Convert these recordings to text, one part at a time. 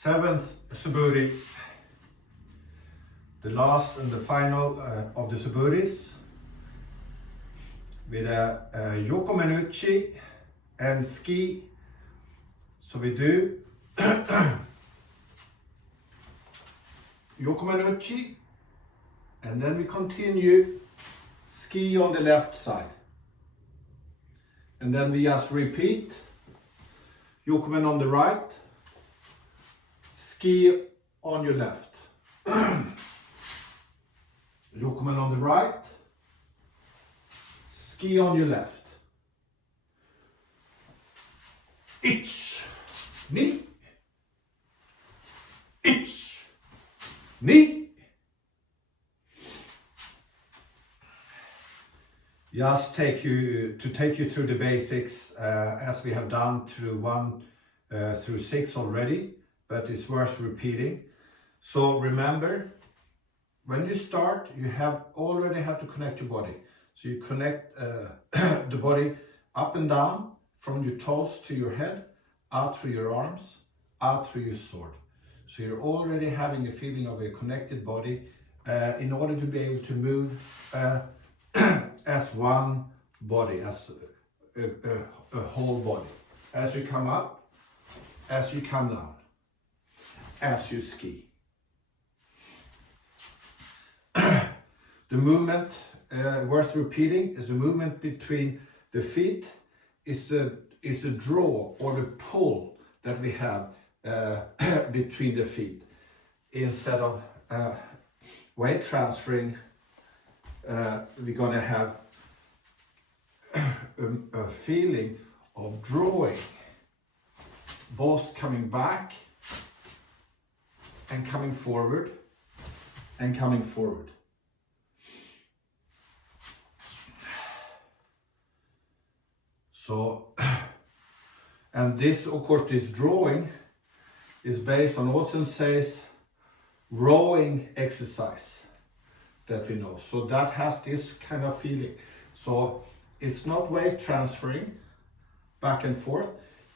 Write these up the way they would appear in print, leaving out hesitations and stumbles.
Seventh Suburi, the last and the final of the Suburis, with a Yoko Menucci and ski. So we do Yoko Menucci, and then we continue ski on the left side, and then we just repeat Yoko Men on the right, ski on your left. Yoko Men on the right, ski on your left. Ich, ni, ich, ni. Just take you through the basics as we have done through 1 through 6 already, but it's worth repeating. So remember, when you start, you already have to connect your body. So you connect the body up and down, from your toes to your head, out through your arms, out through your sword. So you're already having a feeling of a connected body in order to be able to move as one body, as a whole body. As you come up, as you come down, as you ski. The movement worth repeating is the movement between the feet, is the draw or the pull that we have between the feet. Instead of weight transferring, we're gonna have a feeling of drawing, both coming back and coming forward and coming forward. So, and this, of course, this drawing is based on Olsen's rowing exercise that we know. So that has this kind of feeling. So it's not weight transferring back and forth.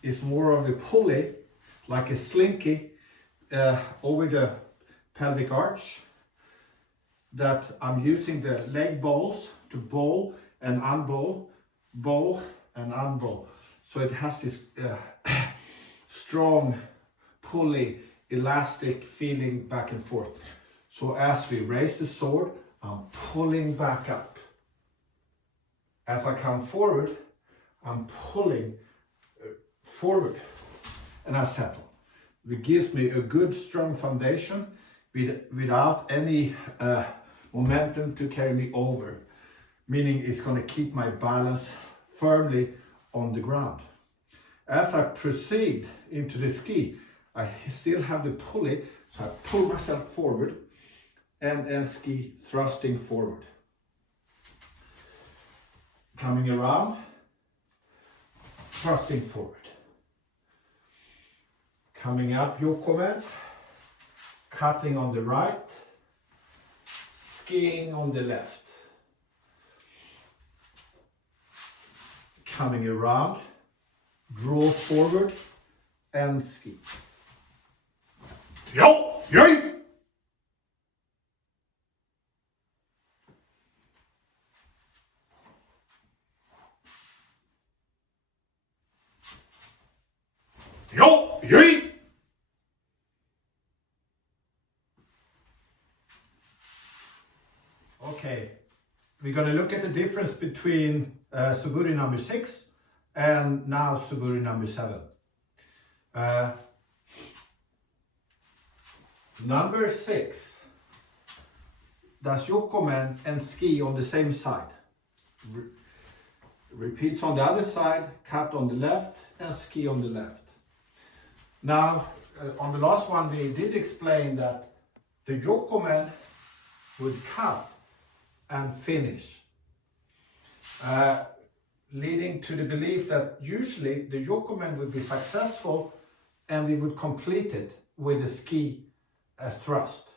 It's more of a pulley, like a slinky, over the pelvic arch, that I'm using the leg balls to bow and unbow, bow and unbow. So it has this strong pulley, elastic feeling back and forth. So as we raise the sword, I'm pulling back up. As I come forward, I'm pulling forward, and I settle. It gives me a good strong foundation without any momentum to carry me over, meaning it's going to keep my balance firmly on the ground. As I proceed into the ski, I still have the pulley, so I pull myself forward and ski thrusting forward. Coming around, thrusting forward. Coming up, Yoko Men, cutting on the right, skiing on the left. Coming around, draw forward and ski. Yo, yay! Yo, yay! Okay, we're going to look at the difference between Suburi number 6 and now Suburi number 7. Number 6 does Yoko Men and ski on the same side. Repeats on the other side, cut on the left and ski on the left. Now, on the last one we did explain that the Yoko Men would cut and finish, leading to the belief that usually the Yoko Men would be successful and we would complete it with a ski thrust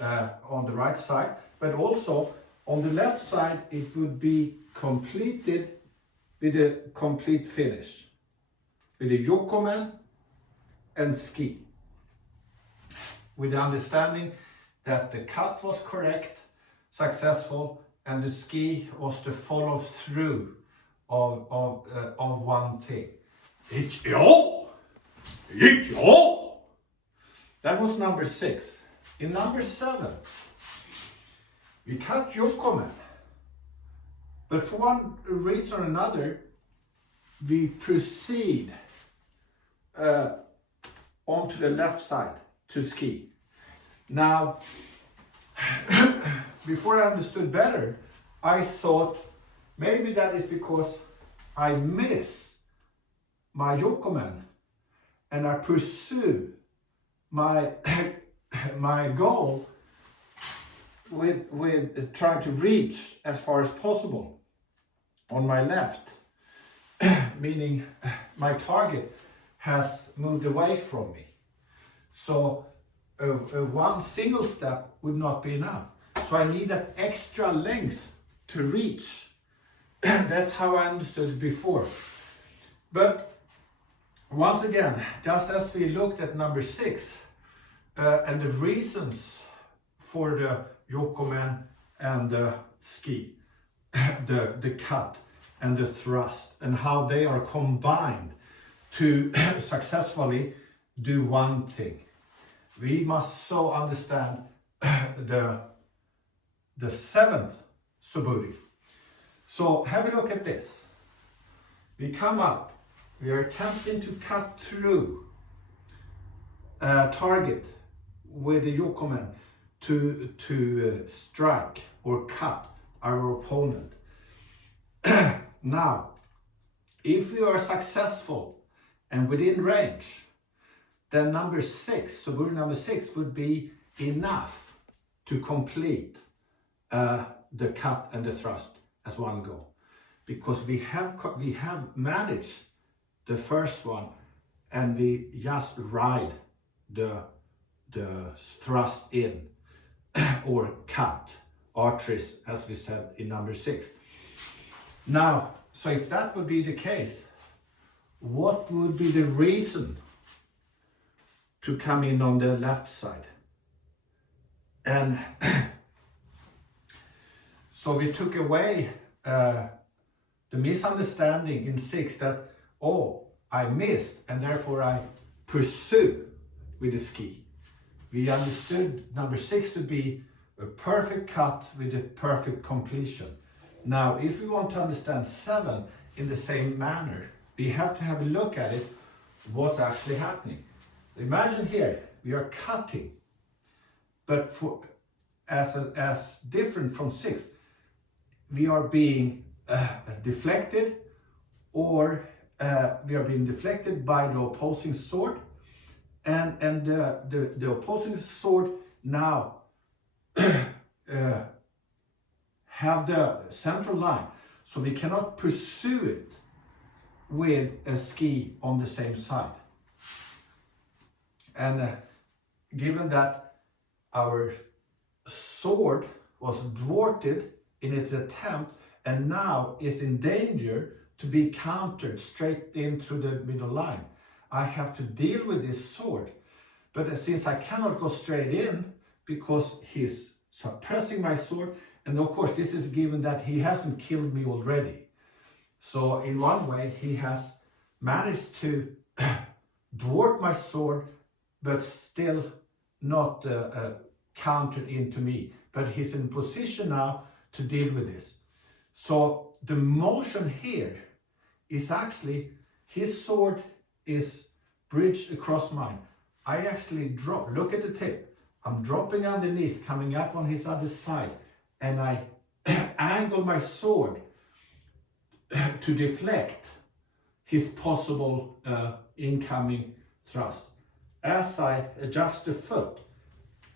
on the right side, but also on the left side it would be completed with a complete finish, with a Yoko Men and ski. with the understanding that the cut was correct, successful, and the ski was to follow through of one thing. That was number 6. In number 7, we cut yokomen, but for one reason or another, we proceed onto the left side to ski. Now, before I understood better, I thought maybe that is because I miss my yokomen and I pursue my my goal with trying to reach as far as possible on my left, meaning my target has moved away from me. So one single step would not be enough. So I need that extra length to reach. That's how I understood it before. But once again, just as we looked at number 6 and the reasons for the yokomen and the ski, the cut and the thrust, and how they are combined to successfully do one thing, we must so understand the 7th suburi. So have a look at this. We come up, we are attempting to cut through a target with the yokomen to strike or cut our opponent. Now, if we are successful and within range, then number 6, suburi number 6, would be enough to complete the cut and the thrust as one go, because we have managed the first one and we just ride the thrust in or cut, arteries, as we said in number 6. Now, so if that would be the case, what would be the reason to come in on the left side? And so we took away the misunderstanding in 6 that, oh, I missed and therefore I pursue with the ski. We understood number 6 to be a perfect cut with a perfect completion. Now, if we want to understand 7 in the same manner, we have to have a look at it, what's actually happening. Imagine here, we are cutting, but as different from 6, we are being deflected, or we are being deflected by the opposing sword, and the opposing sword now have the central line, so we cannot pursue it with a ski on the same side. And given that our sword was thwarted in its attempt and now is in danger to be countered straight in through the middle line, I have to deal with this sword. But since I cannot go straight in because he's suppressing my sword, and of course this is given that he hasn't killed me already. So in one way he has managed to thwart my sword, but still not countered into me. But he's in position now to deal with this. So the motion here is actually, his sword is bridged across mine. I actually drop, look at the tip. I'm dropping underneath, coming up on his other side, and I angle my sword to deflect his possible incoming thrust as I adjust the foot.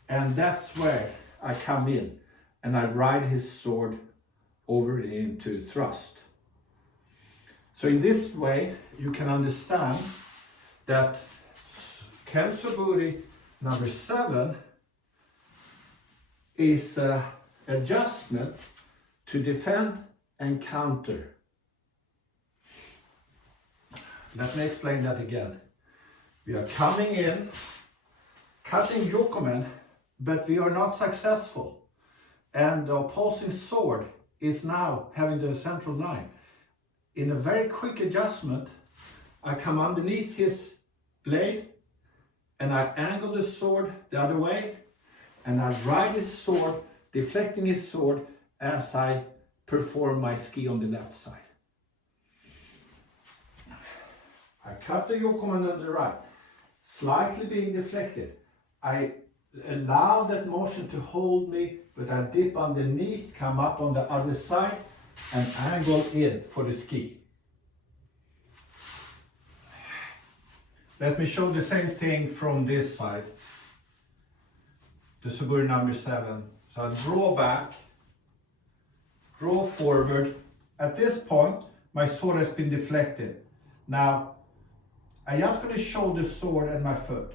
And that's where I come in and I ride his sword over into thrust. So in this way you can understand that Ken Suburi number 7 is adjustment to defend and counter. Let me explain that again. We are coming in, cutting yokomen, but we are not successful. And the opposing sword is now having the central line. In a very quick adjustment, I come underneath his blade and I angle the sword the other way, and I ride his sword, deflecting his sword as I perform my ski on the left side. I cut the yokomen on the right, slightly being deflected. I allow that motion to hold me, but I dip underneath, come up on the other side, and angle in for the ski. Let me show the same thing from this side, the Suburi number 7. So I draw back, draw forward. At this point, my sword has been deflected. Now, I'm just going to show the sword and my foot.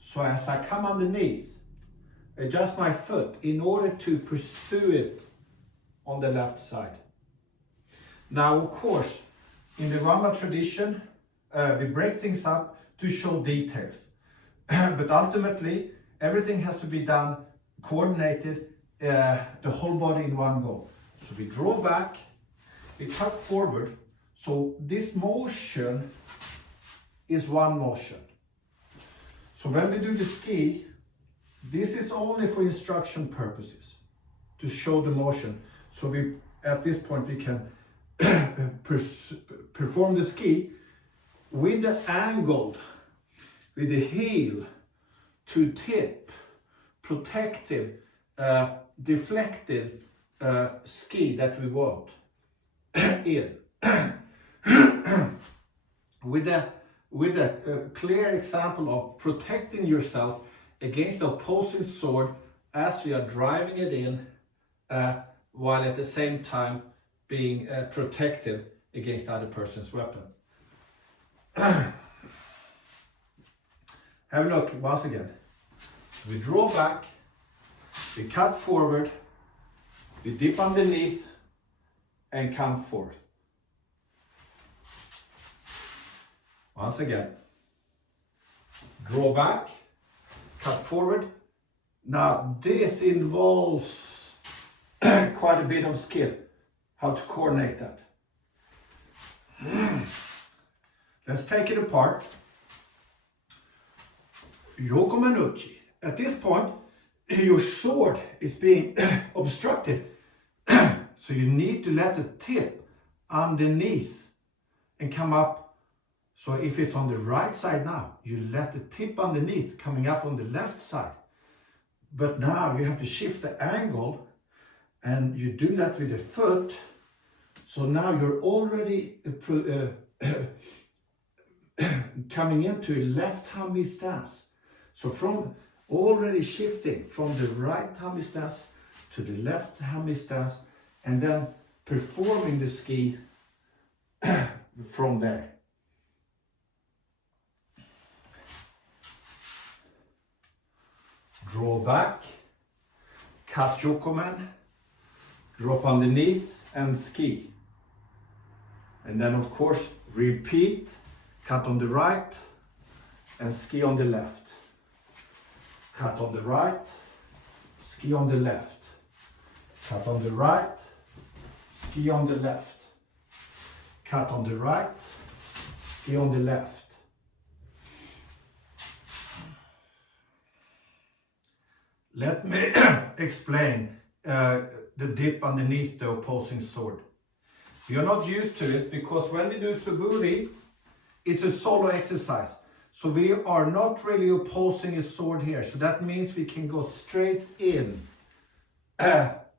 So as I come underneath, adjust my foot in order to pursue it on the left side. Now, of course, in the Iwama tradition, we break things up to show details. But ultimately, everything has to be done coordinated, the whole body in one go. So we draw back, we cut forward. So this motion is one motion. So when we do the ski, this is only for instruction purposes, to show the motion. So we, at this point, we can perform the ski with the angled, with the heel to tip, protective, deflected ski that we want in. with a clear example of protecting yourself against the opposing sword as we are driving it in, while at the same time being protective against the other person's weapon. Have a look once again. We draw back, we cut forward, we dip underneath and come forth. Once again, draw back, cut forward. Now this involves quite a bit of skill, how to coordinate that. Let's take it apart. Yokomen uchi. At this point, your sword is being obstructed. So you need to let the tip underneath and come up. So if it's on the right side now, you let the tip underneath coming up on the left side. But now you have to shift the angle, and you do that with the foot. So now you're already coming into a left hammy stance. So from already shifting from the right hammy stance to the left hammy stance, and then performing the ski from there. Draw back, cut yokomen, drop underneath and ski. And then of course repeat, cut on the right and ski on the left. Cut on the right, ski on the left. Cut on the right, ski on the left. Cut on the right, ski on the left. Let me explain the dip underneath the opposing sword. You're not used to it because when we do Suburi, it's a solo exercise. So we are not really opposing a sword here. So that means we can go straight in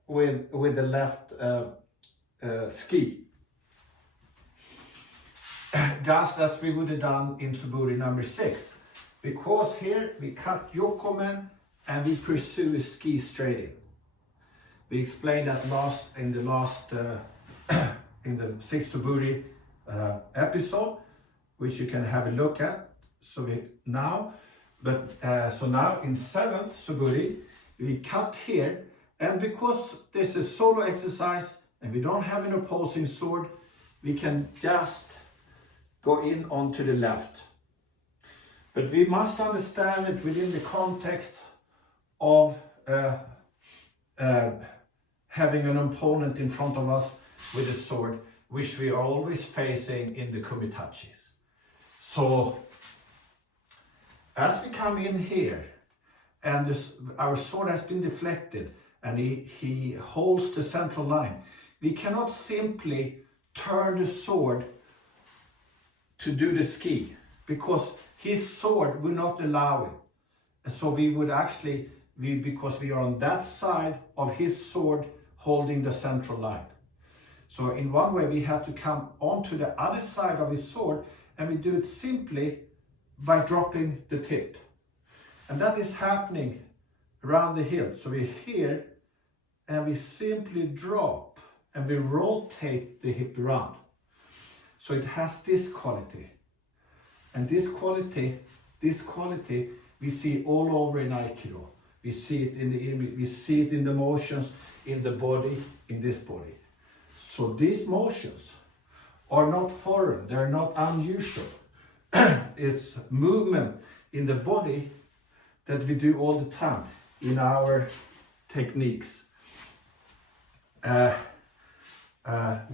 with the left ski. Just as we would have done in Suburi number 6. Because here we cut yokomen and we pursue a ski straight in. We explained that in the 6th Suburi episode, which you can have a look at. So now in 7th Suburi, we cut here, and because this is solo exercise and we don't have an opposing sword, we can just go in onto the left. But we must understand it within the context of having an opponent in front of us with a sword, which we are always facing in the kumitachis. So as we come in here, and our sword has been deflected, and he holds the central line, we cannot simply turn the sword to do the ski, because his sword will not allow it. So we would actually, because we are on that side of his sword holding the central line. So in one way we have to come onto the other side of his sword, and we do it simply by dropping the tip. And that is happening around the hilt. So we're here and we simply drop and we rotate the hip around. So it has this quality. And this quality we see all over in Aikido. We see it in the image, we see it in the motions, in the body, in this body. So these motions are not foreign, they're not unusual. It's movement in the body that we do all the time in our techniques.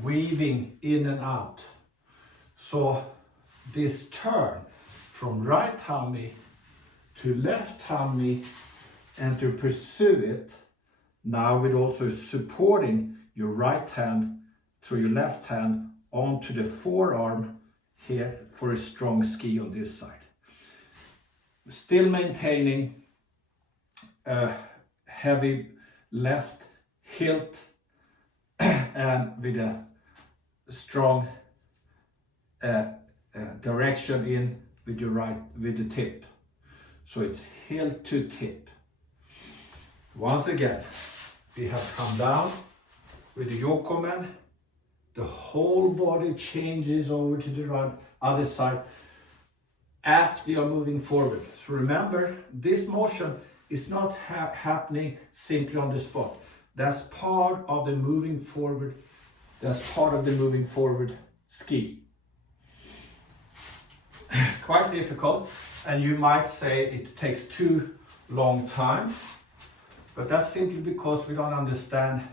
Weaving in and out. So this turn from right tummy to left tummy and to pursue it, now with also supporting your right hand through your left hand onto the forearm here for a strong ski on this side. Still maintaining a heavy left hilt and with a strong direction in with your right, with the tip. So it's hilt to tip. Once again, we have come down with the yokomen. The whole body changes over to the right, other side as we are moving forward. So remember, this motion is not happening simply on the spot. That's part of the moving forward. That's part of the moving forward ski. Quite difficult, and you might say it takes too long time, but that's simply because we don't understand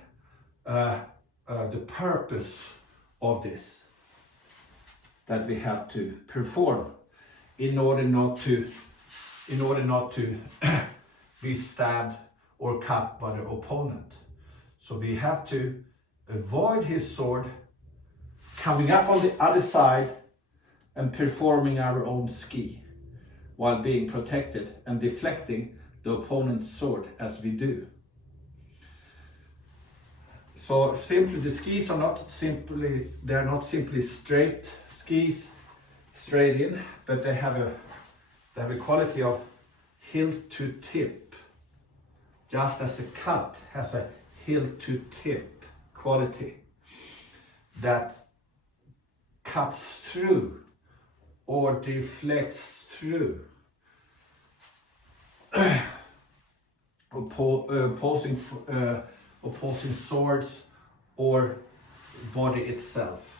the purpose of this that we have to perform in order not to be stabbed or cut by the opponent. So we have to avoid his sword coming up on the other side and performing our own ski while being protected and deflecting the opponent's sword as we do. So simply the skis are not simply, they're not simply straight skis, straight in, but they have a quality of hilt to tip, just as a cut has a hilt to tip quality that cuts through or deflects through opposing swords or body itself.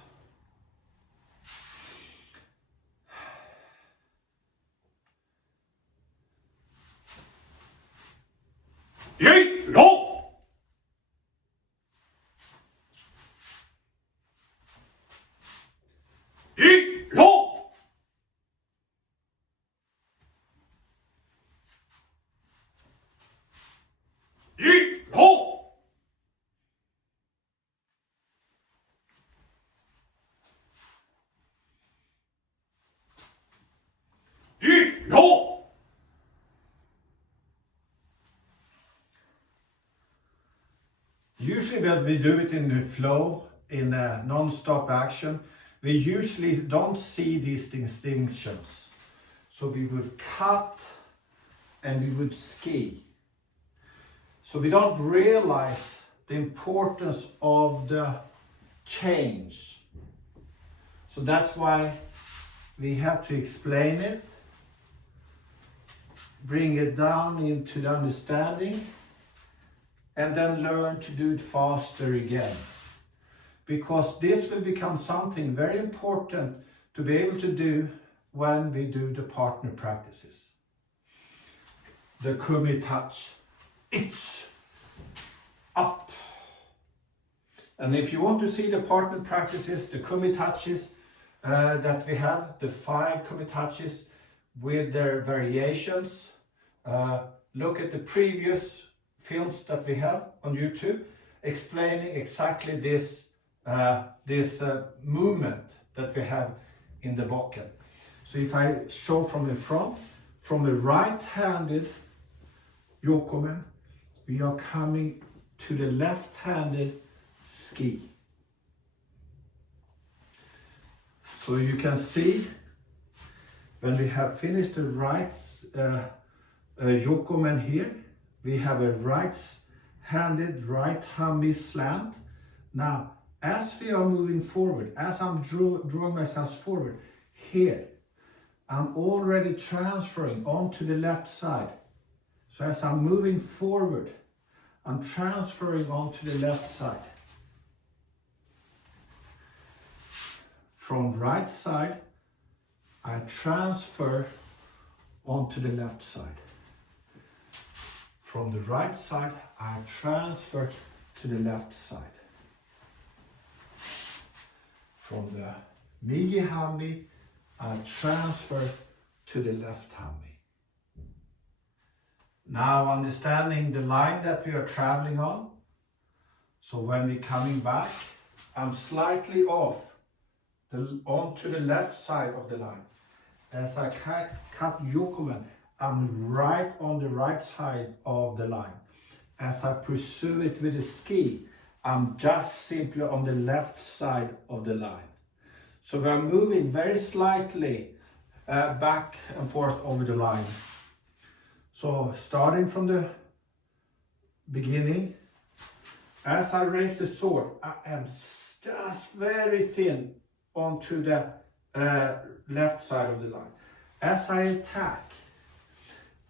Yay! No! Yay! No! Yay! No! Yay! No! Usually when we do it in the flow, in a non-stop action, we usually don't see these distinctions. So we would cut and we would ski. So we don't realize the importance of the change. So that's why we have to explain it, bring it down into the understanding, and then learn to do it faster again. Because this will become something very important to be able to do when we do the partner practices. The kumi touch, it's up. And if you want to see the partner practices, the kumi touches that we have, the 5 kumi touches with their variations, look at the previous films that we have on YouTube explaining exactly this movement that we have in the Bokken. So if I show from the front, from the right-handed yokomen, we are coming to the left-handed ski. So you can see when we have finished the right yokomen here, we have a right-handed right hami slant. Now, as we are moving forward, as I'm drawing myself forward here, I'm already transferring onto the left side. So as I'm moving forward, I'm transferring onto the left side. From right side, I transfer onto the left side. From the right side, I transfer to the left side. From the migi hami, I transfer to the left hami. Now understanding the line that we are traveling on. So when we're coming back, I'm slightly off onto the left side of the line. As I cut yokomen, I'm right on the right side of the line. As I pursue it with the ski, I'm just simply on the left side of the line. So we're moving very slightly back and forth over the line. So starting from the beginning, as I raise the sword, I am just very thin onto the left side of the line. As I attack,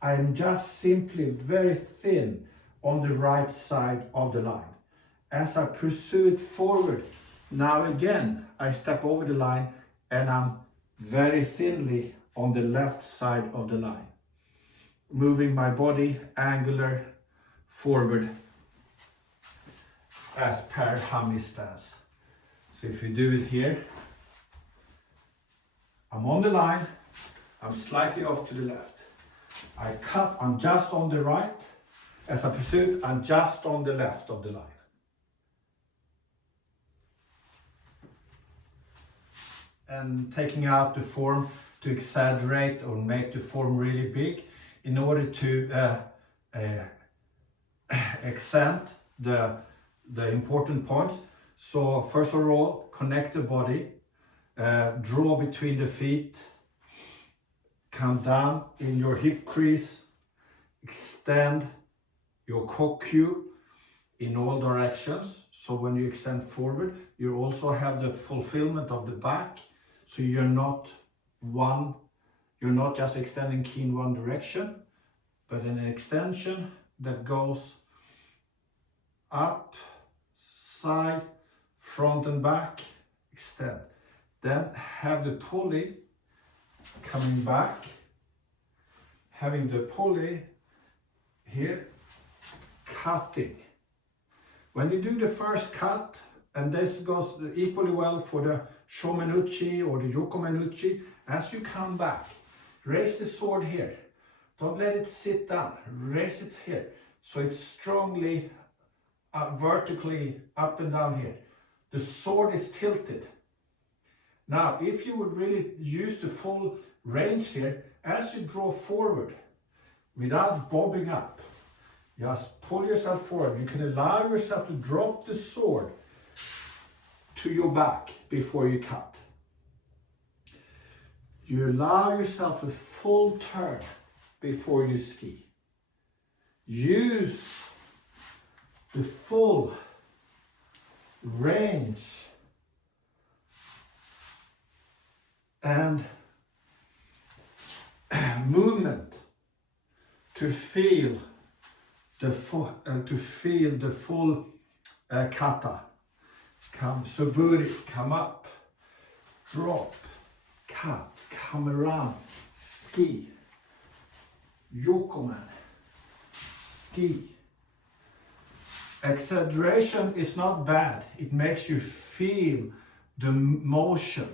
I am just simply very thin on the right side of the line. As I pursue it forward, now again, I step over the line and I'm very thinly on the left side of the line. Moving my body angular forward as per hami stance. So if you do it here, I'm on the line, I'm slightly off to the left. I cut, I'm just on the right. As I pursue, I'm just on the left of the line. And taking out the form to exaggerate or make the form really big in order to accent the important points. So first of all, connect the body, draw between the feet, come down in your hip crease, extend your kokyu in all directions. So when you extend forward, you also have the fulfillment of the back. So you're not just extending ki in one direction, but an extension that goes up, side, front and back, extend. Then have the pulley coming back, having the pulley here, cutting. When you do the first cut, and this goes equally well for the shomenuchi or the yokomenuchi, as you come back, raise the sword here. Don't let it sit down, raise it here. So it's strongly vertically up and down here. The sword is tilted. Now, if you would really use the full range here, as you draw forward, without bobbing up, just pull yourself forward. You can allow yourself to drop the sword to your back before you cut. You allow yourself a full turn before you ski. Use the full range and movement to feel the full kata. Come suburi, come up, drop, cut, come around, ski, yokomen, ski. Exaggeration is not bad, it makes you feel the motion.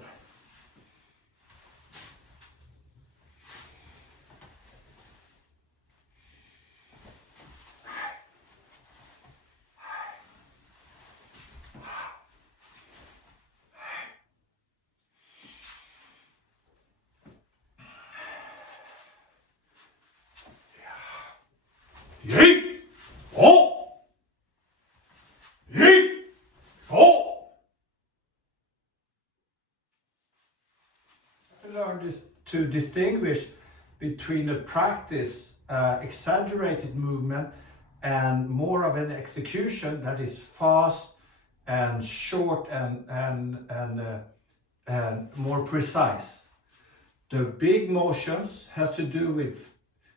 Yay! Oh! Yay! Oh! To learn this, to distinguish between a practice, exaggerated movement, and more of an execution that is fast and short and more precise. The big motions has to do with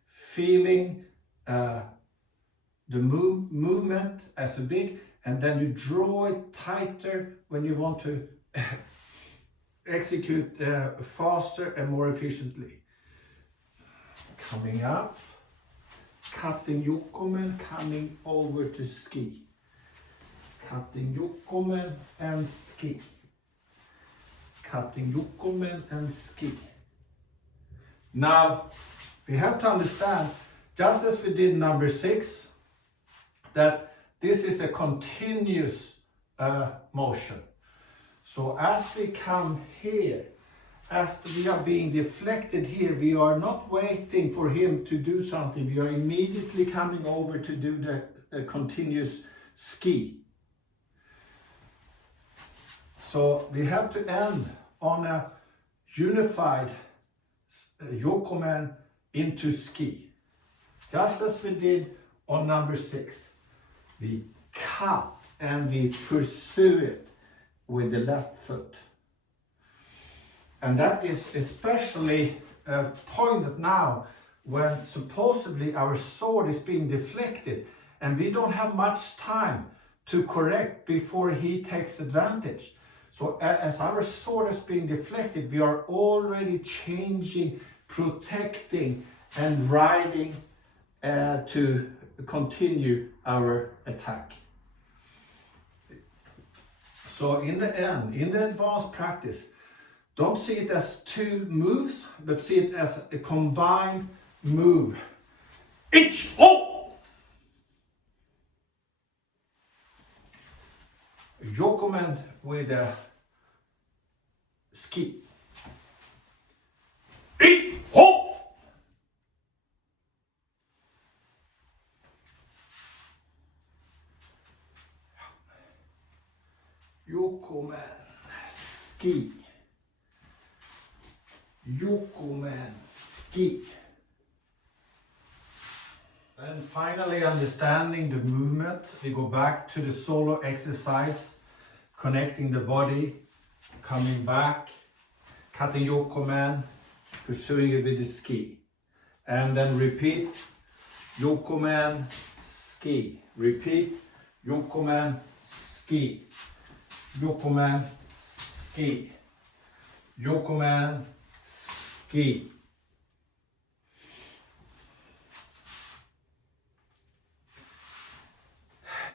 feeling the movement as a big, and then you draw it tighter when you want to execute faster and more efficiently. Coming up, cutting yokomen, coming over to ski. Cutting yokomen and ski. Cutting yokomen and ski. Now, we have to understand, just as we did number 6, that this is a continuous motion. So as we come here, as we are being deflected here, we are not waiting for him to do something. We are immediately coming over to do the continuous ski. So we have to end on a unified yokomen into ski. Just as we did on number 6. We cut and we pursue it with the left foot. And that is especially pointed now when supposedly our sword is being deflected and we don't have much time to correct before he takes advantage. So as our sword is being deflected, we are already changing, protecting and riding to continue our attack. So in the end, in the advanced practice, don't see it as 2 moves, but see it as a combined move. Ich, oh! Yokomen with a ski. Ich, oh! Yokomen, ski. Yokomen, ski. And finally, understanding the movement, we go back to the solo exercise, connecting the body, coming back, cutting yokomen, pursuing it with the ski. And then repeat, yokomen, ski. Repeat, yokomen, ski. Yokomen, ski. Yokomen, ski.